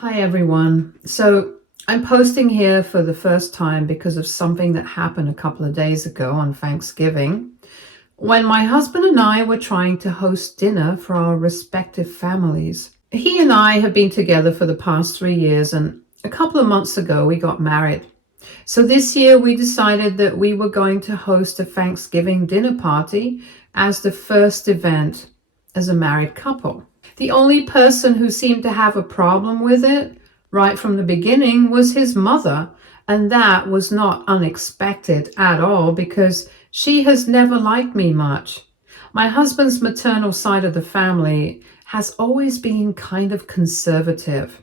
Hi everyone. So I'm posting here for the first time because of something that happened a couple of days ago on Thanksgiving when my husband and I were trying to host dinner for our respective families. He and I have been together for the past 3 years, and a couple of months ago we got married. So this year we decided that we were going to host a Thanksgiving dinner party as the first event as a married couple. The only person who seemed to have a problem with it right from the beginning was his mother, and that was not unexpected at all because she has never liked me much. My husband's maternal side of the family has always been kind of conservative.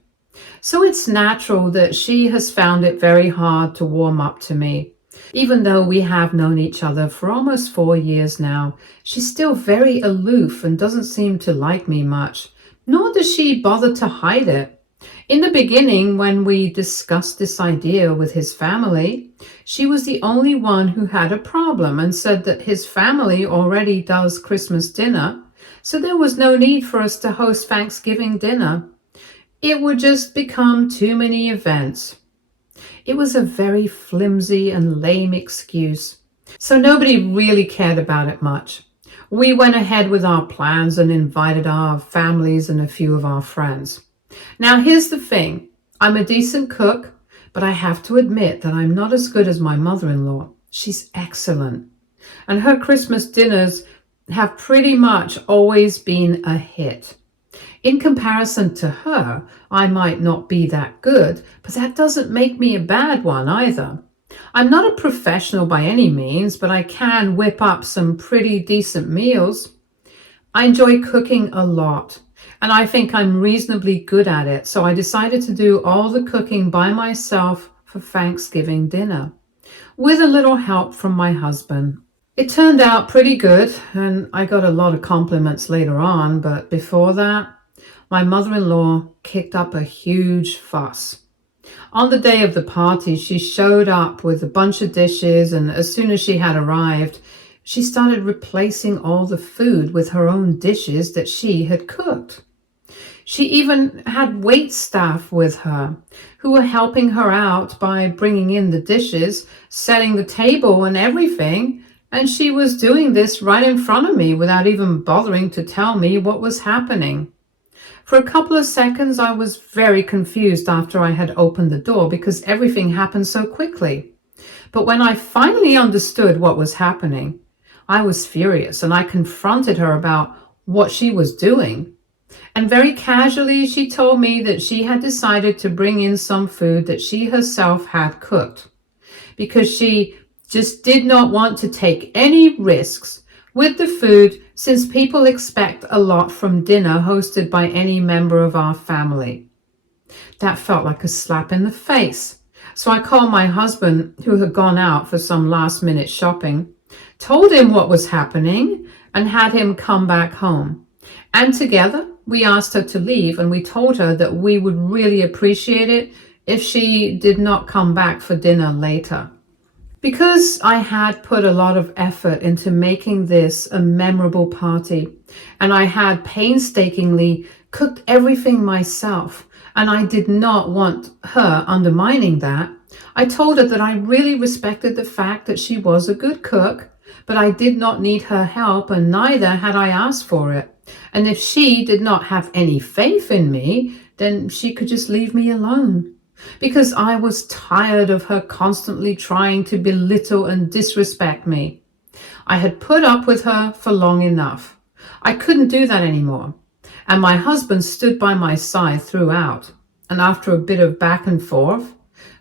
So it's natural that she has found it very hard to warm up to me. Even though we have known each other for almost 4 years now, she's still very aloof and doesn't seem to like me much, nor does she bother to hide it. In the beginning, when we discussed this idea with his family, she was the only one who had a problem and said that his family already does Christmas dinner, so there was no need for us to host Thanksgiving dinner. It would just become too many events. It was a very flimsy and lame excuse, so nobody really cared about it much. We went ahead with our plans and invited our families and a few of our friends. Now, here's the thing. I'm a decent cook, but I have to admit that I'm not as good as my mother-in-law. She's excellent. And her Christmas dinners have pretty much always been a hit. In comparison to her, I might not be that good, but that doesn't make me a bad one either. I'm not a professional by any means, but I can whip up some pretty decent meals. I enjoy cooking a lot, and I think I'm reasonably good at it, so I decided to do all the cooking by myself for Thanksgiving dinner, with a little help from my husband. It turned out pretty good, and I got a lot of compliments later on, but before that, my mother-in-law kicked up a huge fuss. On the day of the party, she showed up with a bunch of dishes, and as soon as she had arrived, she started replacing all the food with her own dishes that she had cooked. She even had wait staff with her who were helping her out by bringing in the dishes, setting the table and everything, and she was doing this right in front of me without even bothering to tell me what was happening. For a couple of seconds, I was very confused after I had opened the door because everything happened so quickly. But when I finally understood what was happening, I was furious and I confronted her about what she was doing. And very casually, she told me that she had decided to bring in some food that she herself had cooked because she just did not want to take any risks with the food since people expect a lot from dinner hosted by any member of our family. That felt like a slap in the face. So I called my husband, who had gone out for some last-minute shopping, told him what was happening, and had him come back home. And together, we asked her to leave, and we told her that we would really appreciate it if she did not come back for dinner later. Because I had put a lot of effort into making this a memorable party, and I had painstakingly cooked everything myself, and I did not want her undermining that, I told her that I really respected the fact that she was a good cook, but I did not need her help, and neither had I asked for it. And if she did not have any faith in me, then she could just leave me alone. Because I was tired of her constantly trying to belittle and disrespect me. I had put up with her for long enough. I couldn't do that anymore. And my husband stood by my side throughout. And after a bit of back and forth,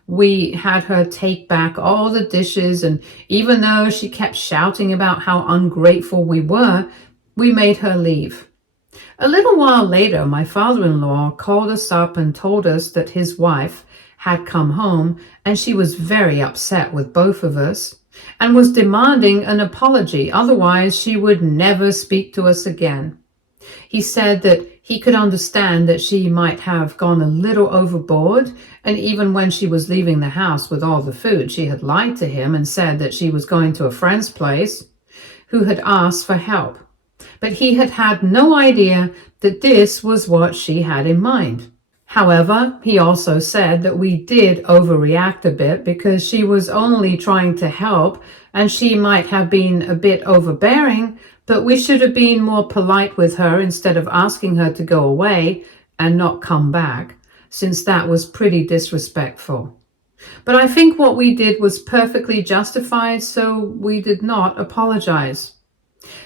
we had her take back all the dishes, and even though she kept shouting about how ungrateful we were, we made her leave. A little while later, my father-in-law called us up and told us that his wife had come home, and she was very upset with both of us and was demanding an apology, otherwise she would never speak to us again. He said that he could understand that she might have gone a little overboard, and even when she was leaving the house with all the food, she had lied to him and said that she was going to a friend's place who had asked for help. But he had had no idea that this was what she had in mind. However, he also said that we did overreact a bit because she was only trying to help and she might have been a bit overbearing, but we should have been more polite with her instead of asking her to go away and not come back, since that was pretty disrespectful. But I think what we did was perfectly justified, so we did not apologize.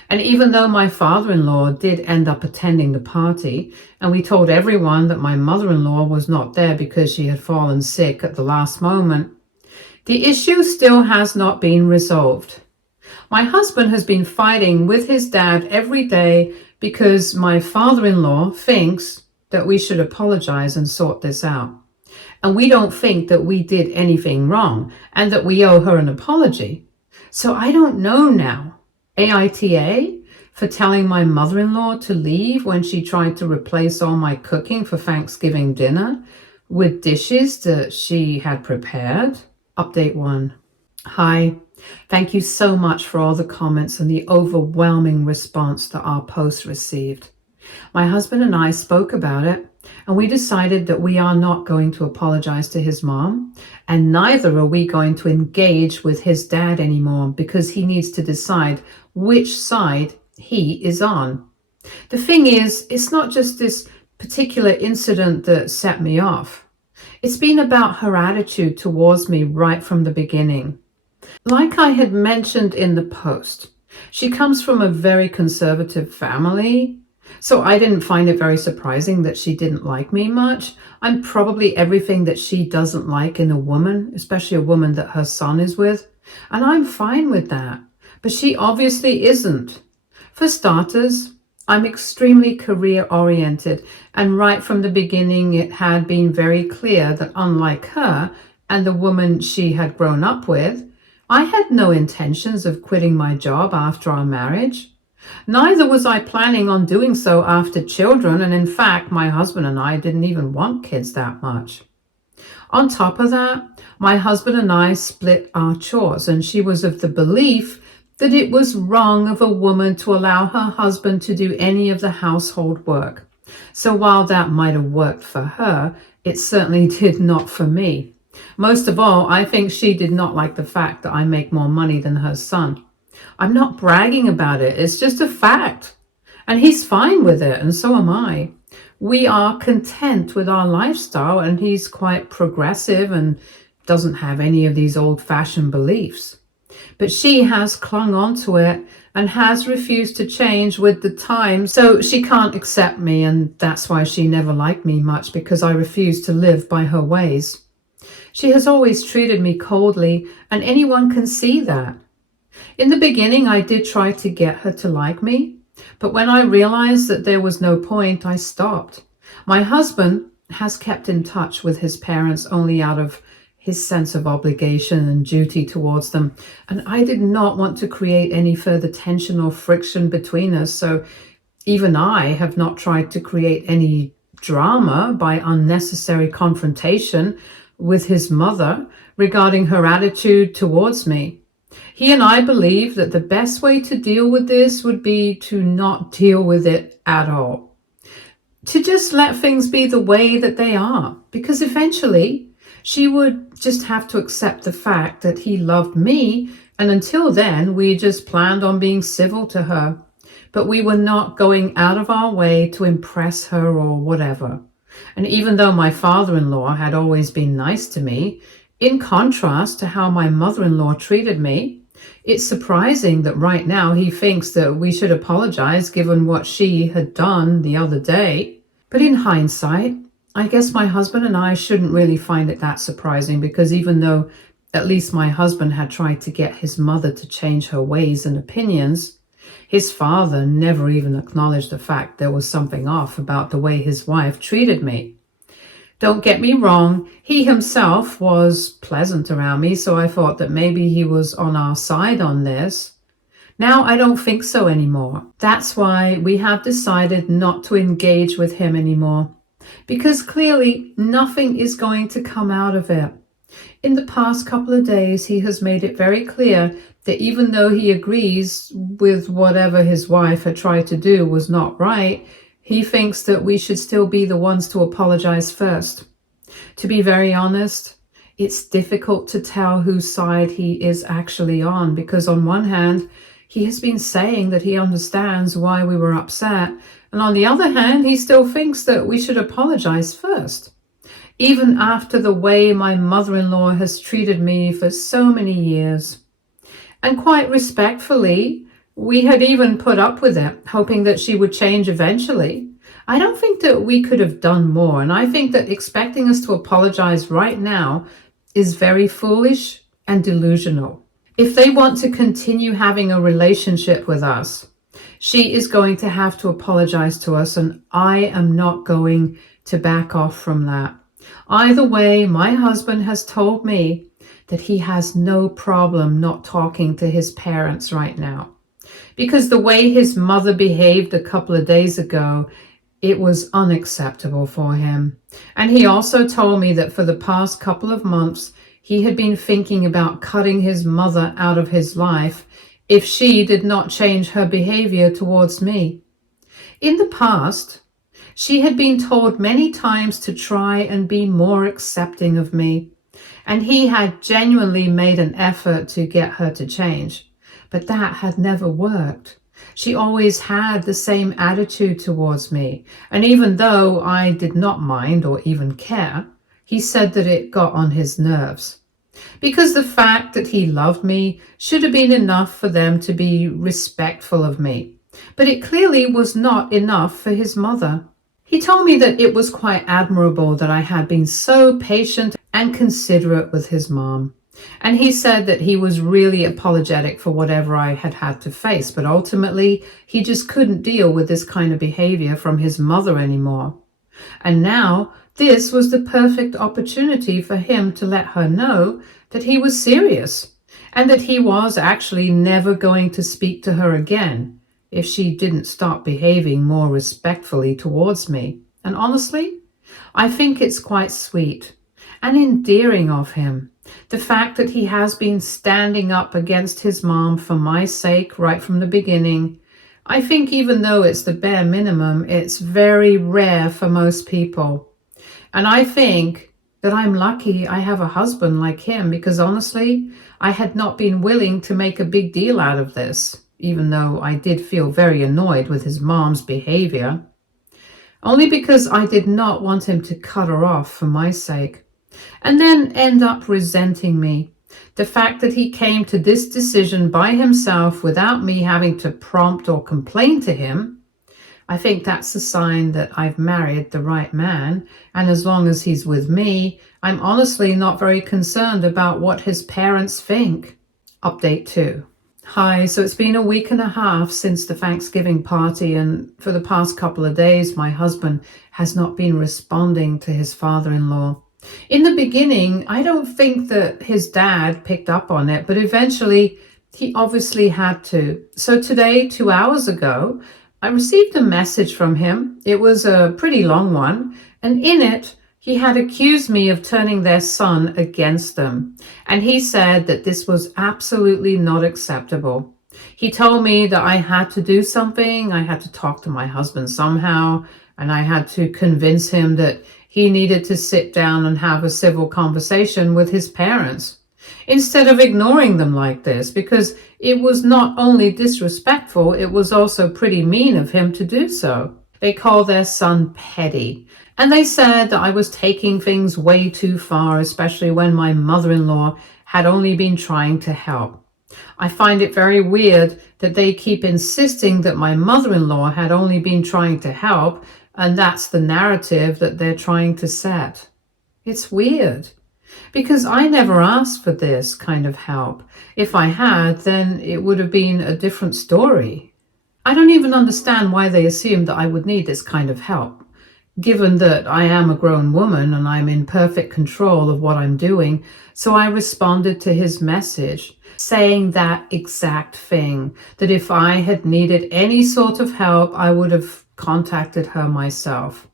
And even though my father-in-law did end up attending the party, and we told everyone that my mother-in-law was not there because she had fallen sick at the last moment, the issue still has not been resolved. My husband has been fighting with his dad every day because my father-in-law thinks that we should apologize and sort this out. And we don't think that we did anything wrong and that we owe her an apology. So I don't know now. AITA for telling my mother-in-law to leave when she tried to replace all my cooking for Thanksgiving dinner with dishes that she had prepared. Update 1. Hi. Thank you so much for all the comments and the overwhelming response that our post received. My husband and I spoke about it, and we decided that we are not going to apologize to his mom, and neither are we going to engage with his dad anymore because he needs to decide which side he is on. The thing is, it's not just this particular incident that set me off. It's been about her attitude towards me right from the beginning. Like I had mentioned in the post, she comes from a very conservative family, so I didn't find it very surprising that she didn't like me much. I'm probably everything that she doesn't like in a woman, especially a woman that her son is with, and I'm fine with that. But she obviously isn't. For starters, I'm extremely career-oriented, and right from the beginning it had been very clear that unlike her and the woman she had grown up with, I had no intentions of quitting my job after our marriage. Neither was I planning on doing so after children, and in fact, my husband and I didn't even want kids that much. On top of that, my husband and I split our chores, and she was of the belief that it was wrong of a woman to allow her husband to do any of the household work. So while that might have worked for her, it certainly did not for me. Most of all, I think she did not like the fact that I make more money than her son. I'm not bragging about it, it's just a fact. And he's fine with it, and so am I. We are content with our lifestyle, and he's quite progressive and doesn't have any of these old-fashioned beliefs. But she has clung on to it and has refused to change with the times, so she can't accept me, and that's why she never liked me much, because I refuse to live by her ways. She has always treated me coldly, and anyone can see that. In the beginning, I did try to get her to like me, but when I realized that there was no point, I stopped. My husband has kept in touch with his parents only out of his sense of obligation and duty towards them, and I did not want to create any further tension or friction between us, so even I have not tried to create any drama by unnecessary confrontation with his mother regarding her attitude towards me. He and I believe that the best way to deal with this would be to not deal with it at all. To just let things be the way that they are, because eventually she would just have to accept the fact that he loved me, and until then we just planned on being civil to her. But we were not going out of our way to impress her or whatever. And even though my father-in-law had always been nice to me, in contrast to how my mother-in-law treated me, it's surprising that right now he thinks that we should apologize given what she had done the other day. But in hindsight, I guess my husband and I shouldn't really find it that surprising, because even though at least my husband had tried to get his mother to change her ways and opinions, his father never even acknowledged the fact there was something off about the way his wife treated me. Don't get me wrong, he himself was pleasant around me, so I thought that maybe he was on our side on this. Now I don't think so anymore. That's why we have decided not to engage with him anymore, because clearly nothing is going to come out of it. In the past couple of days, he has made it very clear that even though he agrees with whatever his wife had tried to do was not right, He thinks that we should still be the ones to apologize first. To be very honest, it's difficult to tell whose side he is actually on, because on one hand, he has been saying that he understands why we were upset, and on the other hand, he still thinks that we should apologize first. Even after the way my mother-in-law has treated me for so many years. And quite respectfully, we had even put up with it, hoping that she would change eventually. I don't think that we could have done more, and I think that expecting us to apologize right now is very foolish and delusional. If they want to continue having a relationship with us, she is going to have to apologize to us, and I am not going to back off from that. Either way, my husband has told me that he has no problem not talking to his parents right now. Because the way his mother behaved a couple of days ago, it was unacceptable for him. And he also told me that for the past couple of months, he had been thinking about cutting his mother out of his life if she did not change her behavior towards me. In the past, she had been told many times to try and be more accepting of me, and he had genuinely made an effort to get her to change. But that had never worked. She always had the same attitude towards me, and even though I did not mind or even care, he said that it got on his nerves. Because the fact that he loved me should have been enough for them to be respectful of me, but it clearly was not enough for his mother. He told me that it was quite admirable that I had been so patient and considerate with his mom. And he said that he was really apologetic for whatever I had had to face, but ultimately he just couldn't deal with this kind of behavior from his mother anymore. And now this was the perfect opportunity for him to let her know that he was serious and that he was actually never going to speak to her again if she didn't stop behaving more respectfully towards me. And honestly, I think it's quite sweet and endearing of him. The fact that he has been standing up against his mom for my sake right from the beginning. I think even though it's the bare minimum, it's very rare for most people. And I think that I'm lucky I have a husband like him, because honestly, I had not been willing to make a big deal out of this, even though I did feel very annoyed with his mom's behavior. Only because I did not want him to cut her off for my sake, and then end up resenting me. The fact that he came to this decision by himself without me having to prompt or complain to him, I think that's a sign that I've married the right man, and as long as he's with me, I'm honestly not very concerned about what his parents think. Update 2. Hi, so it's been a week and a half since the Thanksgiving party, and for the past couple of days, my husband has not been responding to his father-in-law. In the beginning, I don't think that his dad picked up on it, but eventually he obviously had to. So today, 2 hours ago, I received a message from him. It was a pretty long one, and in it, he had accused me of turning their son against them, and he said that this was absolutely not acceptable. He told me that I had to do something, I had to talk to my husband somehow, and I had to convince him that he needed to sit down and have a civil conversation with his parents, instead of ignoring them like this, because it was not only disrespectful, it was also pretty mean of him to do so. They call their son petty, and they said that I was taking things way too far, especially when my mother-in-law had only been trying to help. I find it very weird that they keep insisting that my mother-in-law had only been trying to help, and that's the narrative that they're trying to set. It's weird, because I never asked for this kind of help. If I had, then it would have been a different story. I don't even understand why they assumed that I would need this kind of help, given that I am a grown woman and I'm in perfect control of what I'm doing. So I responded to his message, saying that exact thing, that if I had needed any sort of help, I would have contacted her myself.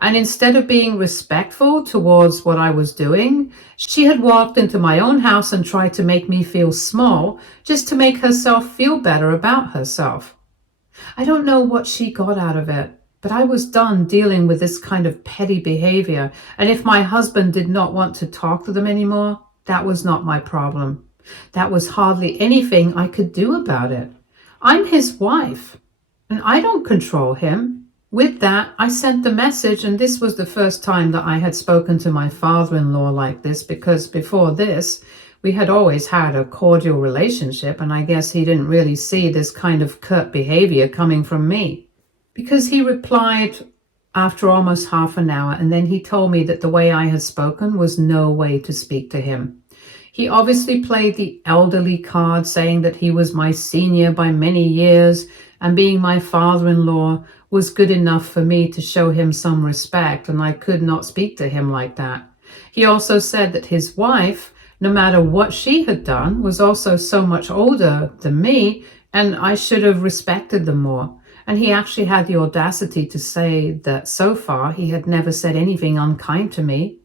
And instead of being respectful towards what I was doing, she had walked into my own house and tried to make me feel small, just to make herself feel better about herself. I don't know what she got out of it. But I was done dealing with this kind of petty behavior, and if my husband did not want to talk to them anymore, that was not my problem. That was hardly anything I could do about it. I'm his wife, and I don't control him. With that, I sent the message, and this was the first time that I had spoken to my father-in-law like this, because before this, we had always had a cordial relationship, and I guess he didn't really see this kind of curt behavior coming from me. Because he replied after almost half an hour, and then he told me that the way I had spoken was no way to speak to him. He obviously played the elderly card, saying that he was my senior by many years, and being my father-in-law was good enough for me to show him some respect, and I could not speak to him like that. He also said that his wife, no matter what she had done, was also so much older than me, and I should have respected them more. And he actually had the audacity to say that so far he had never said anything unkind to me,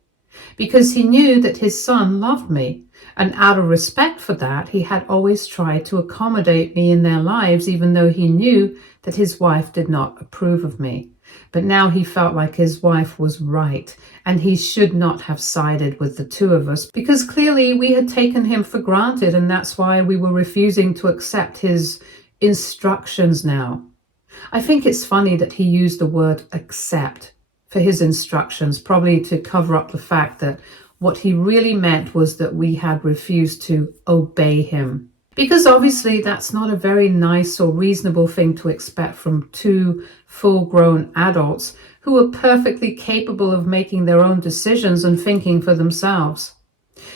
because he knew that his son loved me. And out of respect for that, he had always tried to accommodate me in their lives, even though he knew that his wife did not approve of me. But now he felt like his wife was right, and he should not have sided with the two of us, because clearly we had taken him for granted, and that's why we were refusing to accept his instructions now. I think it's funny that he used the word accept for his instructions, probably to cover up the fact that what he really meant was that we had refused to obey him. Because obviously that's not a very nice or reasonable thing to expect from two full-grown adults who are perfectly capable of making their own decisions and thinking for themselves.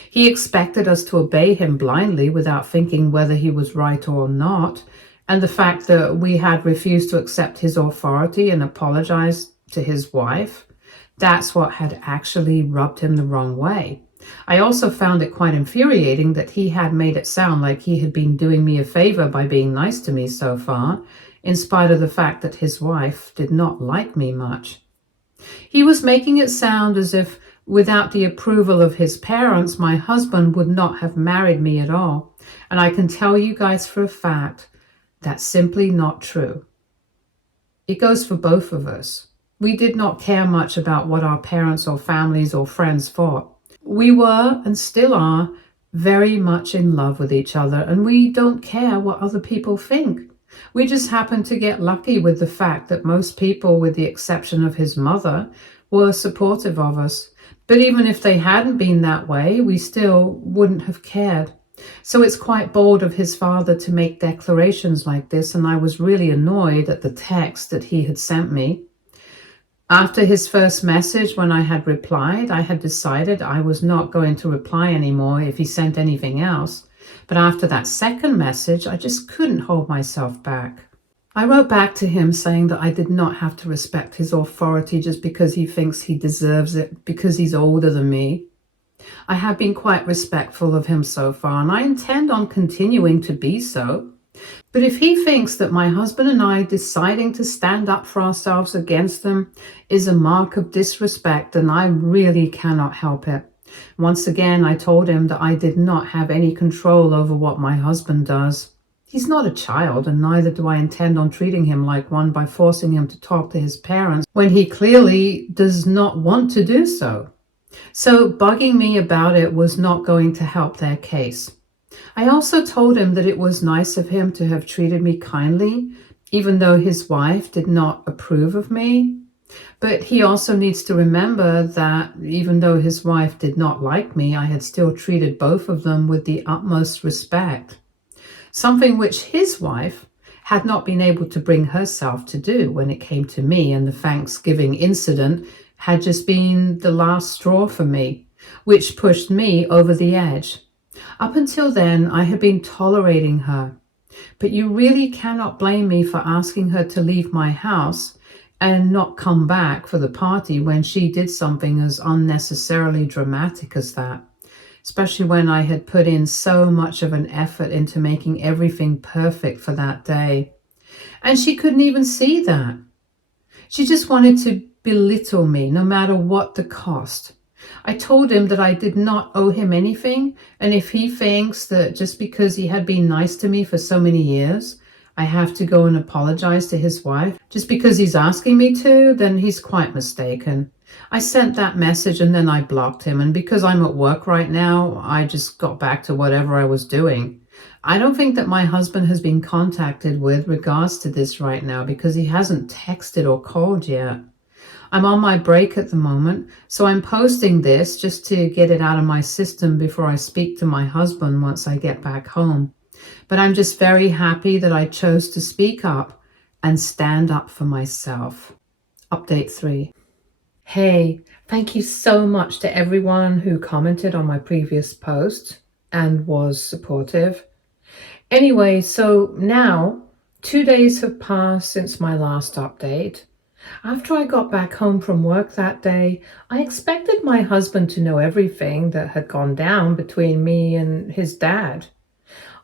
He expected us to obey him blindly without thinking whether he was right or not, and the fact that we had refused to accept his authority and apologize to his wife, that's what had actually rubbed him the wrong way. I also found it quite infuriating that he had made it sound like he had been doing me a favor by being nice to me so far, in spite of the fact that his wife did not like me much. He was making it sound as if without the approval of his parents, my husband would not have married me at all. And I can tell you guys for a fact, that's simply not true. It goes for both of us. We did not care much about what our parents or families or friends thought. We were, and still are, very much in love with each other, and we don't care what other people think. We just happen to get lucky with the fact that most people, with the exception of his mother, were supportive of us. But even if they hadn't been that way, we still wouldn't have cared. So it's quite bold of his father to make declarations like this, and I was really annoyed at the text that he had sent me. After his first message, when I had replied, I had decided I was not going to reply anymore if he sent anything else. But after that second message, I just couldn't hold myself back. I wrote back to him saying that I did not have to respect his authority just because he thinks he deserves it, because he's older than me. I have been quite respectful of him so far, and I intend on continuing to be so. But if he thinks that my husband and I deciding to stand up for ourselves against them is a mark of disrespect, then I really cannot help it. Once again, I told him that I did not have any control over what my husband does. He's not a child, and neither do I intend on treating him like one by forcing him to talk to his parents when he clearly does not want to do so. So bugging me about it was not going to help their case. I also told him that it was nice of him to have treated me kindly, even though his wife did not approve of me. But he also needs to remember that even though his wife did not like me, I had still treated both of them with the utmost respect. Something which his wife had not been able to bring herself to do when it came to me, and the Thanksgiving incident had just been the last straw for me, which pushed me over the edge. Up until then, I had been tolerating her, but you really cannot blame me for asking her to leave my house and not come back for the party when she did something as unnecessarily dramatic as that, especially when I had put in so much of an effort into making everything perfect for that day. And she couldn't even see that. She just wanted to belittle me, no matter what the cost. I told him that I did not owe him anything, and if he thinks that just because he had been nice to me for so many years, I have to go and apologize to his wife just because he's asking me to, then he's quite mistaken. I sent that message and then I blocked him, and because I'm at work right now, I just got back to whatever I was doing. I don't think that my husband has been contacted with regards to this right now because he hasn't texted or called yet. I'm on my break at the moment, so I'm posting this just to get it out of my system before I speak to my husband once I get back home. But I'm just very happy that I chose to speak up and stand up for myself. Update 3. Hey, thank you so much to everyone who commented on my previous post and was supportive. Anyway, so now 2 days have passed since my last update. After I got back home from work that day, I expected my husband to know everything that had gone down between me and his dad.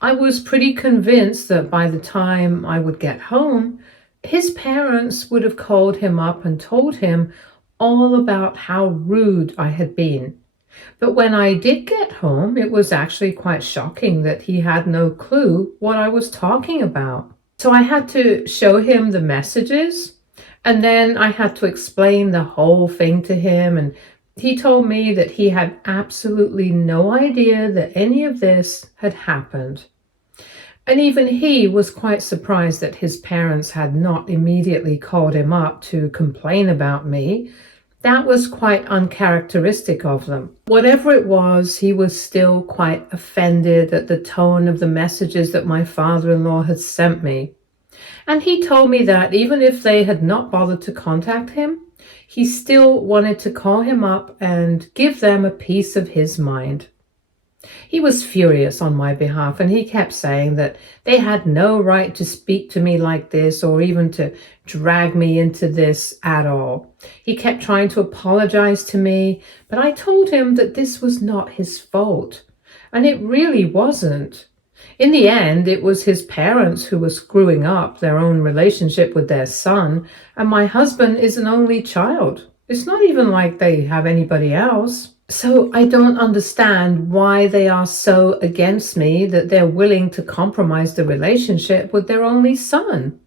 I was pretty convinced that by the time I would get home, his parents would have called him up and told him all about how rude I had been. But when I did get home, it was actually quite shocking that he had no clue what I was talking about. So I had to show him the messages, and then I had to explain the whole thing to him, and he told me that he had absolutely no idea that any of this had happened. And even he was quite surprised that his parents had not immediately called him up to complain about me. That was quite uncharacteristic of them. Whatever it was, he was still quite offended at the tone of the messages that my father-in-law had sent me. And he told me that even if they had not bothered to contact him, he still wanted to call him up and give them a piece of his mind. He was furious on my behalf, and he kept saying that they had no right to speak to me like this or even to drag me into this at all. He kept trying to apologize to me, but I told him that this was not his fault, and it really wasn't. In the end, it was his parents who were screwing up their own relationship with their son, and my husband is an only child. It's not even like they have anybody else. So I don't understand why they are so against me that they're willing to compromise the relationship with their only son.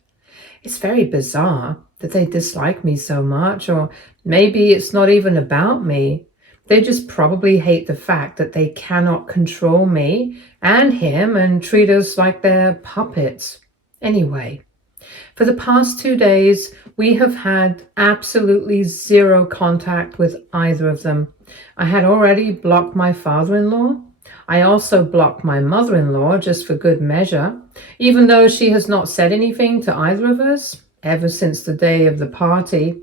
It's very bizarre that they dislike me so much, or maybe it's not even about me. They just probably hate the fact that they cannot control me and him and treat us like they're puppets. Anyway, for the past 2 days, we have had absolutely zero contact with either of them. I had already blocked my father-in-law. I also blocked my mother-in-law just for good measure, even though she has not said anything to either of us ever since the day of the party.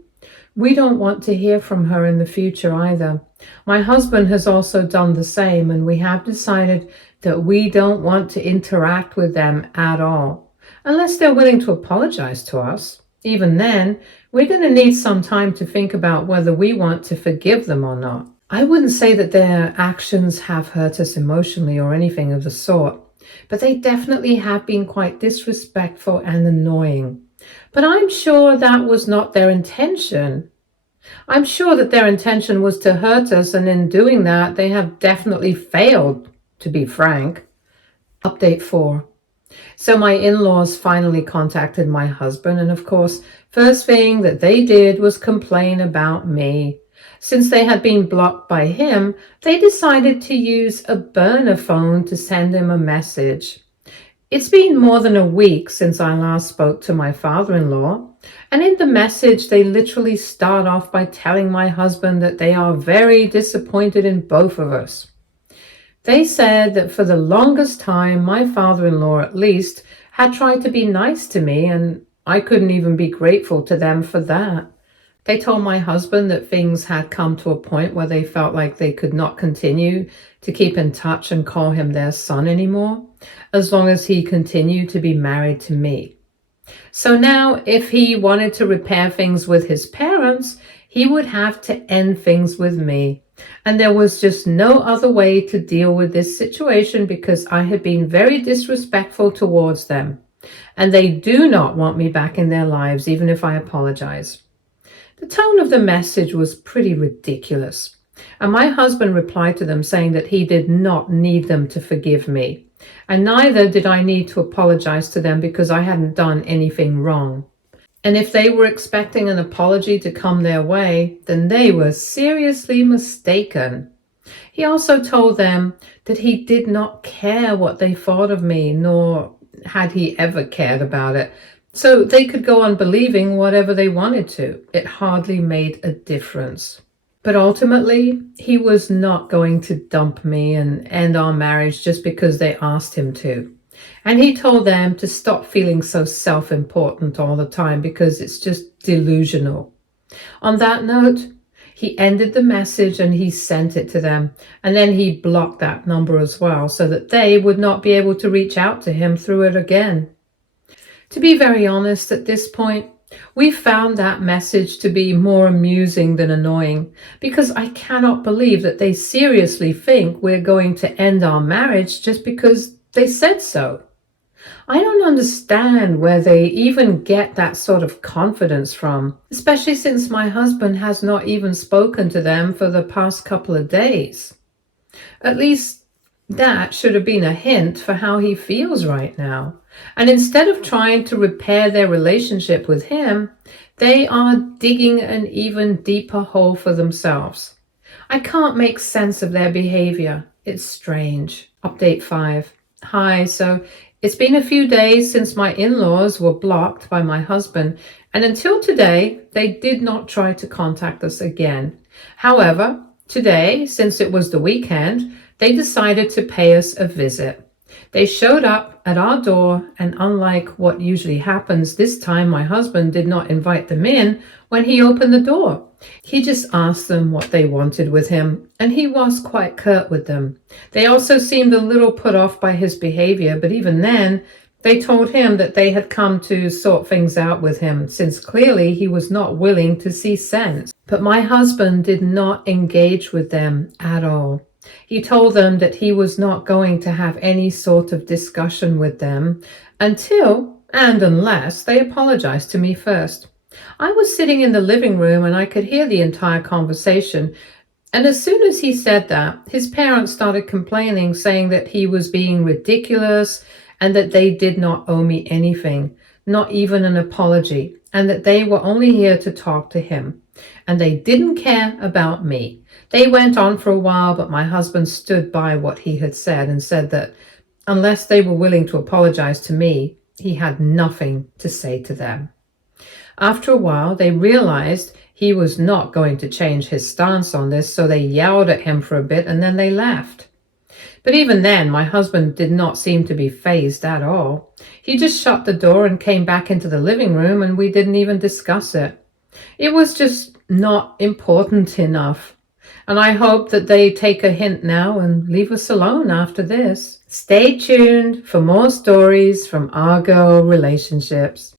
We don't want to hear from her in the future either. My husband has also done the same, and we have decided that we don't want to interact with them at all, unless they're willing to apologize to us. Even then, we're going to need some time to think about whether we want to forgive them or not. I wouldn't say that their actions have hurt us emotionally or anything of the sort, but they definitely have been quite disrespectful and annoying. But I'm sure that was not their intention. I'm sure that their intention was to hurt us, and in doing that, they have definitely failed, to be frank. Update 4. So my in-laws finally contacted my husband, and of course, first thing that they did was complain about me. Since they had been blocked by him, they decided to use a burner phone to send him a message. It's been more than a week since I last spoke to my father-in-law, and in the message they literally start off by telling my husband that they are very disappointed in both of us. They said that for the longest time, my father-in-law at least had tried to be nice to me, and I couldn't even be grateful to them for that. They told my husband that things had come to a point where they felt like they could not continue to keep in touch and call him their son anymore, as long as he continued to be married to me. So now, if he wanted to repair things with his parents, he would have to end things with me. And there was just no other way to deal with this situation because I had been very disrespectful towards them. And they do not want me back in their lives, even if I apologize. The tone of the message was pretty ridiculous. And my husband replied to them saying that he did not need them to forgive me. And neither did I need to apologize to them because I hadn't done anything wrong. And if they were expecting an apology to come their way, then they were seriously mistaken. He also told them that he did not care what they thought of me, nor had he ever cared about it. So they could go on believing whatever they wanted to. It hardly made a difference. But ultimately, he was not going to dump me and end our marriage just because they asked him to. And he told them to stop feeling so self-important all the time because it's just delusional. On that note, he ended the message and he sent it to them. And then he blocked that number as well so that they would not be able to reach out to him through it again. To be very honest, at this point, we found that message to be more amusing than annoying because I cannot believe that they seriously think we're going to end our marriage just because they said so. I don't understand where they even get that sort of confidence from, especially since my husband has not even spoken to them for the past couple of days. At least that should have been a hint for how he feels right now. And instead of trying to repair their relationship with him, they are digging an even deeper hole for themselves. I can't make sense of their behavior. It's strange. Update 5. Hi, so it's been a few days since my in-laws were blocked by my husband, and until today, they did not try to contact us again. However, today, since it was the weekend, they decided to pay us a visit. They showed up at our door, and unlike what usually happens, this time my husband did not invite them in when he opened the door. He just asked them what they wanted with him, and he was quite curt with them. They also seemed a little put off by his behavior, but even then, they told him that they had come to sort things out with him, since clearly he was not willing to see sense. But my husband did not engage with them at all. He told them that he was not going to have any sort of discussion with them until and unless they apologized to me first. I was sitting in the living room and I could hear the entire conversation. And as soon as he said that, his parents started complaining, saying that he was being ridiculous and that they did not owe me anything, not even an apology, and that they were only here to talk to him. And they didn't care about me. They went on for a while, but my husband stood by what he had said and said that unless they were willing to apologize to me, he had nothing to say to them. After a while, they realized he was not going to change his stance on this, so they yelled at him for a bit and then they left. But even then, my husband did not seem to be fazed at all. He just shut the door and came back into the living room, and we didn't even discuss it. It was just not important enough. And I hope that they take a hint now and leave us alone after this. Stay tuned for more stories from Argo Relationships.